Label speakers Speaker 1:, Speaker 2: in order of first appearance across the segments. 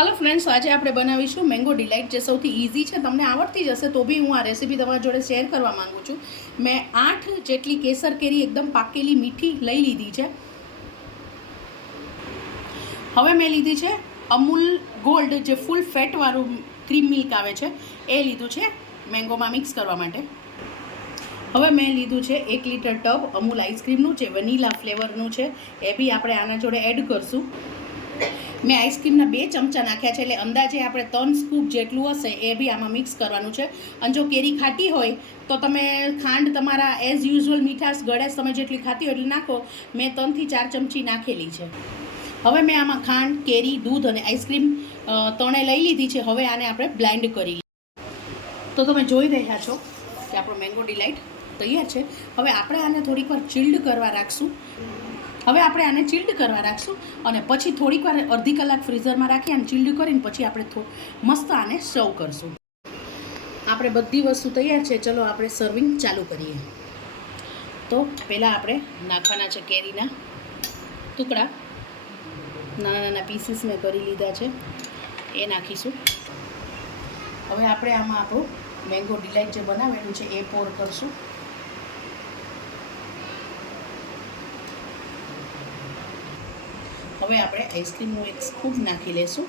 Speaker 1: હાલો friends આજે આપણે બનાવીશું મેંગો ડિલાઇટ જે સૌથી ઇઝી છે, તમને આવડતી જ હશે, તો બી હું આ રેસીપી તમારા જોડે શેર કરવા માગું છું. મેં આઠ જેટલી કેસર કેરી એકદમ પાકેલી મીઠી લઈ લીધી છે. હવે મેં લીધી છે અમૂલ ગોલ્ડ, જે ફૂલ ફેટવાળું ક્રીમ મિલ્ક આવે છે, એ લીધું છે મેંગોમાં મિક્સ કરવા માટે. હવે મેં લીધું છે એક લીટર ટબ અમૂલ આઈસ્ક્રીમનું જે વનીલા ફ્લેવરનું છે, એ બી આપણે આના જોડે એડ કરશું. મેં આઈસ્ક્રીમના બે ચમચા નાખ્યા છે, એટલે અંદાજે આપણે ત્રણ સ્કૂપ જેટલું હશે એ બી આમાં મિક્સ કરવાનું છે. અને જો કેરી ખાટી હોય, તો તમે ખાંડ તમારા એઝ યુઝ્યુઅલ મીઠાશ ગળેશ તમે જેટલી ખાતી હોય એટલી નાખો. મેં ત્રણથી ચાર ચમચી નાખેલી છે. હવે મેં આમાં ખાંડ, કેરી, દૂધ અને આઈસ્ક્રીમ ત્રણે લઈ લીધી છે. હવે આને આપણે બ્લેન્ડ કરી તો તમે જોઈ રહ્યા છો કે આપણો મેંગો ડિલાઇટ તૈયાર છે. હવે આપણે આને થોડીક વાર ચિલ્ડ કરવા રાખશું. હવે આપણે આને ચિલ્ડ કરવા રાખશું અને પછી થોડીક વાર અડધી કલાક ફ્રીઝરમાં રાખી અને ચિલ્ડ કરીને પછી આપણે મસ્ત આને સર્વ કરશું. આપણે બધી વસ્તુ તૈયાર છે. ચલો આપણે સર્વિંગ ચાલુ કરીએ. તો પહેલાં આપણે નાખવાના છે કેરીના ટુકડા. નાના નાના પીસીસ મેં કરી લીધા છે. એ નાખીશું. હવે આપણે આમાં આપણું મેંગો ડિલાઇટ જે બનાવેલું છે, એ પોર કરશું. હવે આપણે આઈસ્ક્રીમનું એક સ્કૂપ નાખી લેશું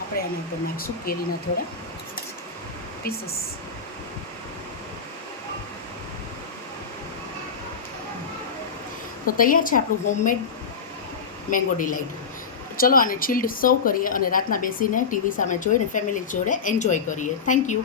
Speaker 1: આપણે આના ઉપર નાખશું કેરીના થોડા પીસીસ તો તૈયાર છે આપણું હોમમેડ મેંગો ડિલાઇટ ચલો આને ચિલ્ડ સર્વ કરીએ અને રાતના બેસીને ટીવી સામે જોઈને ફેમિલી જોડે એન્જોય કરીએ. Thank you